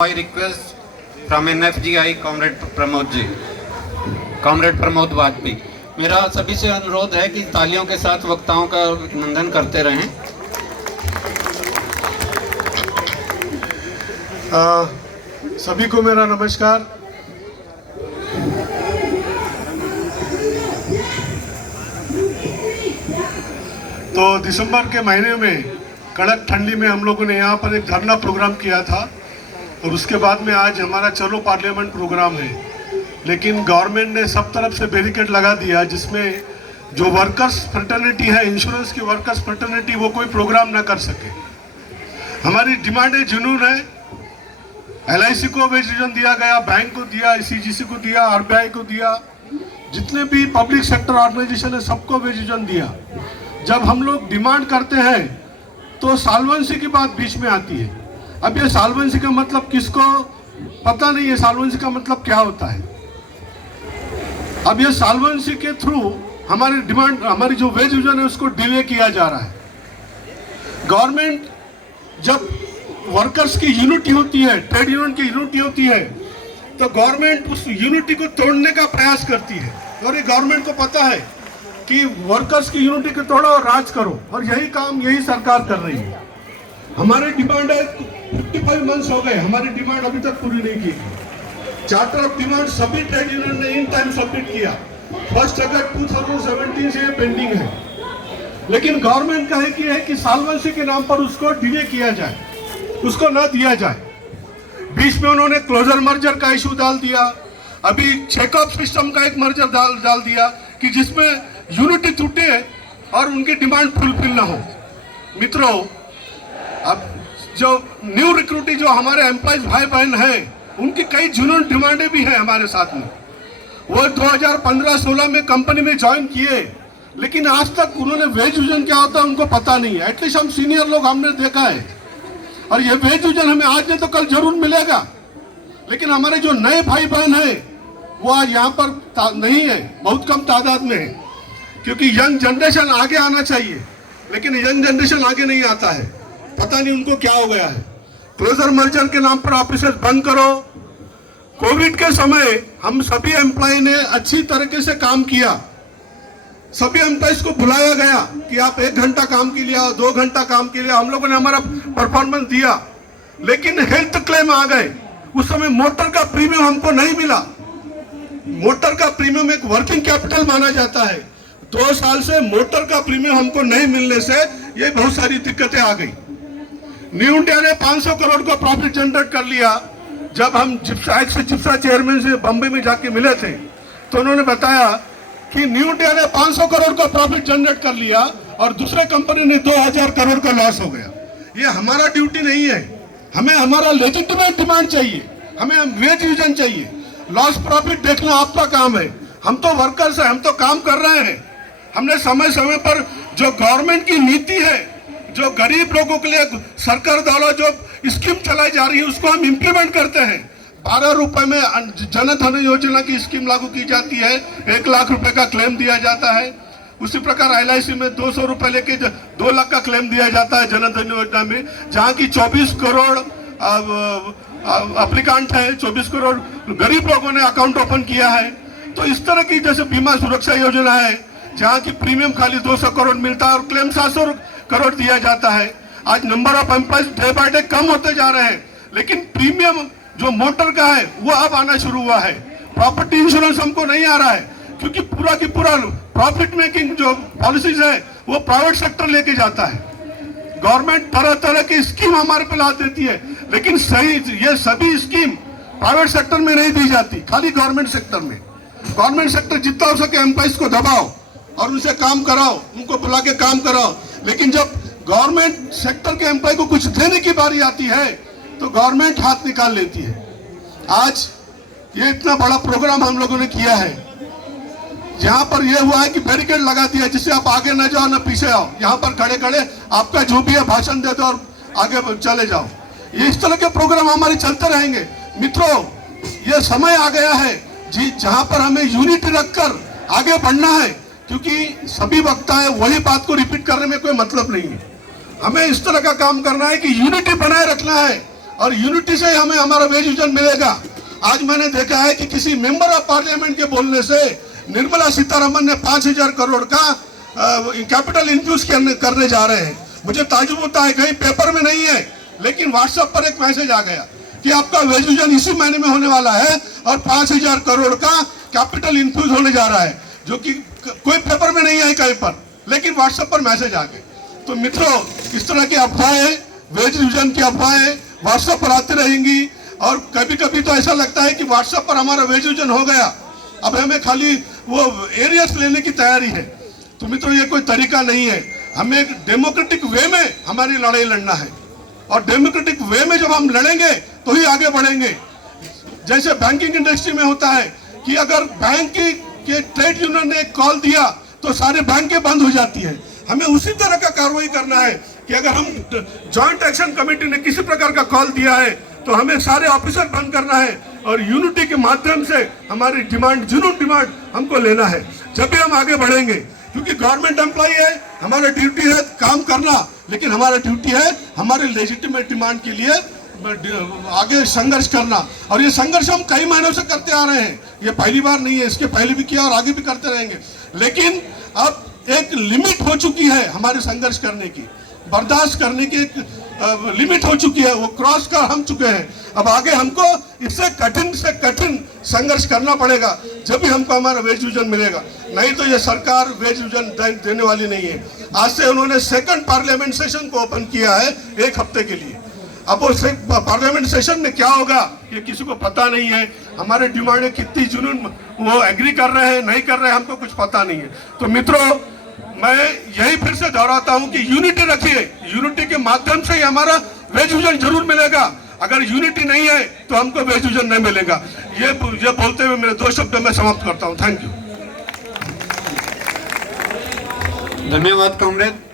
I request from NFGI comrade Pramod ji, comrade Pramod Vajpayee. मेरा सभी से अनुरोध है कि तालियों के साथ वक्ताओं का अभिनंदन करते रहें। सभी को मेरा नमस्कार। तो दिसंबर के महीने में कड़क ठंडी में हम लोगों ने यहाँ पर एक धरना प्रोग्राम किया था और उसके बाद में आज हमारा चलो पार्लियामेंट प्रोग्राम है। लेकिन गवर्नमेंट ने सब तरफ से बैरिकेड लगा दिया, जिसमें जो वर्कर्स फ्रेटर्निटी है, इंश्योरेंस की वर्कर्स फ्रेटर्निटी, वो कोई प्रोग्राम ना कर सके। हमारी डिमांड है, जुनून है। LIC को वेजिजन दिया गया, बैंक को दिया, CGC को दिया, RBI को दिया, जितने भी पब्लिक सेक्टर ऑर्गेनाइजेशन है सबको वेजिजन दिया। जब हम लोग डिमांड करते हैं तो सॉल्वेंसी की बात बीच में आती है। अब ये सॉल्वेंसी का मतलब किसको पता नहीं है, सॉल्वेंसी का मतलब क्या होता है। अब ये सॉल्वेंसी के थ्रू हमारी डिमांड, हमारी जो वेज यूजन है उसको डिले किया जा रहा है। गवर्नमेंट जब वर्कर्स की यूनिटी होती है, ट्रेड यूनियन की यूनिटी होती है, तो गवर्नमेंट उस यूनिटी को तोड़ने का प्रयास करती है। और ये गवर्नमेंट को पता है कि वर्कर्स की यूनिटी को तोड़ो और राज करो, और यही काम यही सरकार कर रही है। हमारी डिमांड है, 55 मंथ्स हो गए, हमारी डिमांड अभी तक पूरी नहीं की गई। चार्टर ऑफ डिमांड सभी ट्रेड यूनियन ने इन टाइम सबमिट किया। 1 अगस्त 2017 से ये पेंडिंग है। लेकिन गवर्नमेंट का है कि सॉल्वेंसी के नाम पर उसको डिले किया जाए, उसको न दिया जाए। बीच में उन्होंने क्लोजर मर्जर का इशू डाल दिया, अभी चेकअप सिस्टम का एक मर्जर डाल दिया कि जिसमें यूनिटी टूटे और उनकी डिमांड फुलफिल ना हो। मित्रों, अब जो न्यू रिक्रूटी जो हमारे एम्प्लॉइज भाई बहन हैं, उनकी कई जुनून डिमांडें भी हैं हमारे साथ में। वो 2015-16 में कंपनी में ज्वाइन किए, लेकिन आज तक उन्होंने वेज यूजन क्या होता है उनको पता नहीं है। एटलीस्ट हम सीनियर लोग हमने देखा है, और ये वेज यूजन हमें आज नहीं तो कल जरूर मिलेगा। लेकिन हमारे जो नए भाई बहन हैं वो आज यहाँ पर नहीं है, बहुत कम तादाद में है, क्योंकि यंग जनरेशन आगे आना चाहिए, लेकिन यंग जनरेशन आगे नहीं आता है। पता नहीं उनको क्या हो गया है। क्लोजर मर्जर के नाम पर ऑफिसेस बंद करो। कोविड के समय हम सभी एम्प्लॉय ने अच्छी तरीके से काम किया। सभी एम्प्लॉइज को बुलाया गया कि आप 1 घंटा काम के लिए, 2 घंटा काम के लिए, हम लोगों ने हमारा परफॉर्मेंस दिया। लेकिन हेल्थ क्लेम आ गए। उस समय मोटर का प्रीमियम हमको नहीं मिला। मोटर का प्रीमियम एक वर्किंग कैपिटल माना जाता है। 2 साल से मोटर का प्रीमियम हमको नहीं मिलने से ये बहुत सारी दिक्कतें आ गई। न्यू इंडिया ने 500 करोड़ का प्रॉफिट जनरेट कर लिया। जब हम जिप्सा चेयरमैन से बम्बई में जाके मिले थे तो उन्होंने बताया कि न्यू इंडिया ने 500 करोड़ का प्रॉफिट जनरेट कर लिया और दूसरे कंपनी ने 2000 करोड़ का लॉस हो गया। ये हमारा ड्यूटी नहीं है। हमें हमारा लेजिटिमेट डिमांड चाहिए, हमें वेज यूजन चाहिए। लॉस प्रॉफिट देखना आपका काम है। हम तो वर्कर्स हैं, हम तो काम कर रहे हैं। हमने समय समय पर जो गवर्नमेंट की नीति है, जो गरीब लोगों के लिए सरकार द्वारा जो स्कीम चलाई जा रही है, उसको हम इम्प्लीमेंट करते हैं। 12 रुपए में जन धन योजना की स्कीम लागू की जाती है, 1 लाख रुपए का क्लेम दिया जाता है। उसी प्रकार LIC में 200 रुपए लेके 2 लाख का क्लेम दिया जाता है जन धन योजना में, जहाँ की 24 करोड़ एप्लीकेंट है, 24 करोड़ गरीब लोगों ने अकाउंट ओपन किया है। तो इस तरह की जैसे बीमा सुरक्षा योजना है, जहाँ की प्रीमियम खाली 200 करोड़ मिलता है और क्लेम 700 करोड़ दिया जाता है। आज number of employees day by day कम होते जा रहे हैं, लेकिन प्रीमियम जो मोटर का है वो अब आना शुरू हुआ है। प्रॉपर्टी इंश्योरेंस हमको नहीं आ रहा है, क्योंकि पूरा की पूरा प्रॉफिट मेकिंग जो पॉलिसीज है वो प्राइवेट सेक्टर लेके जाता है। गवर्नमेंट तरह तरह की स्कीम हमारे पे ला देती है, लेकिन सही ये सभी स्कीम प्राइवेट सेक्टर में नहीं दी जाती, खाली गवर्नमेंट सेक्टर में। गवर्नमेंट सेक्टर जितना हो सके एम्प्लॉइज को दबाओ और उनसे काम कराओ, उनको बुला के काम कराओ। लेकिन जब गवर्नमेंट सेक्टर के एम्प्लॉय को कुछ देने की बारी आती है तो गवर्नमेंट हाथ निकाल लेती है। आज ये इतना बड़ा प्रोग्राम हम लोगों ने किया है, जहां पर यह हुआ है कि बैरिकेड लगा दिया, जिससे आप आगे ना जाओ ना पीछे आओ। यहाँ पर खड़े खड़े आपका जो भी है भाषण दे दो और आगे चले जाओ। ये इस तरह के प्रोग्राम हमारे चलते रहेंगे। मित्रों, ये समय आ गया है जहां पर हमें यूनिटी रखकर आगे बढ़ना है, क्योंकि सभी वक्ता है वही बात को रिपीट करने में कोई मतलब नहीं है। हमें इस तरह का काम करना है कि यूनिटी बनाए रखना है। और यूनिटी से हमें हमारा वेज विजन मिलेगा। आज मैंने देखा है कि किसी मेंबर ऑफ पार्लियामेंट के बोलने से निर्मला सीतारमन ने 5,000 करोड़ का कैपिटल इन्फ्यूज करने जा रहे हैं। मुझे ताज्जुब होता है, कहीं पेपर में नहीं है, लेकिन व्हाट्सएप पर एक मैसेज आ गया कि आपका वेज विजन इसी महीने में होने वाला है और 5,000 करोड़ का कैपिटल इन्फ्यूज होने जा रहा है, जो कि कोई पेपर में नहीं है कहीं पर, लेकिन व्हाट्सएप पर मैसेज आ गए। तो मित्रों, इस तरह की अफवाहें, वेज विजन की अफवाहें व्हाट्सएप पर आती रहेंगी और कभी कभी तो ऐसा लगता है कि व्हाट्सएप पर हमारा वेज विजन हो गया, अब हमें खाली वो एरियस लेने की तैयारी है। तो मित्रों, ये कोई तरीका नहीं है। हमें एक डेमोक्रेटिक वे में हमारी लड़ाई लड़ना है और डेमोक्रेटिक वे में जब हम लड़ेंगे तो ही आगे बढ़ेंगे। जैसे बैंकिंग इंडस्ट्री में होता है कि अगर बैंक के ट्रेड यूनियन ने कॉल दिया तो सारे बैंकें बंद हो जाती है। हमें उसी तरह का कार्रवाई करना है कि अगर हम जॉइंट एक्शन कमेटी ने किसी प्रकार का कॉल दिया है तो हमें सारे ऑफिसर बंद करना है और यूनिटी के माध्यम से हमारी डिमांड, जुनून डिमांड हमको लेना है, जब भी हम आगे बढ़ेंगे। क्योंकि गवर्नमेंट एम्प्लॉय है, हमारा ड्यूटी है काम करना, लेकिन हमारा ड्यूटी है हमारे लेजिटिमेट डिमांड के लिए आगे संघर्ष करना। और ये संघर्ष हम कई महीनों से करते आ रहे हैं, ये पहली बार नहीं है, इसके पहले भी किया और आगे भी करते रहेंगे। लेकिन अब एक लिमिट हो चुकी है हमारे संघर्ष करने की, बर्दाश्त करने की एक लिमिट हो चुकी है, वो क्रॉस कर हम चुके हैं। अब आगे हमको इससे कठिन से कठिन संघर्ष करना पड़ेगा, जब भी हमको हमारा वेज विजन मिलेगा। नहीं तो ये सरकार वेज विजन देने वाली नहीं है। आज से उन्होंने सेकंड पार्लियामेंट सेशन को ओपन किया है 1 हफ्ते के लिए। अब वो पार्लियामेंट सेशन में क्या होगा ये किसी को पता नहीं है। हमारे डिमांडें कितनी जुनून वो एग्री कर रहे हैं, नहीं कर रहे हैं, हमको कुछ पता नहीं है। तो मित्रों, मैं यही फिर से दोहराता हूं कि यूनिटी रखिए, यूनिटी के माध्यम से ही हमारा वेज विजन जरूर मिलेगा। अगर यूनिटी नहीं है तो हमको वेज विजन नहीं मिलेगा। ये बोलते हुए मेरे 2 शब्द में समाप्त करता हूं। Thank you. धन्यवाद कॉमरेड।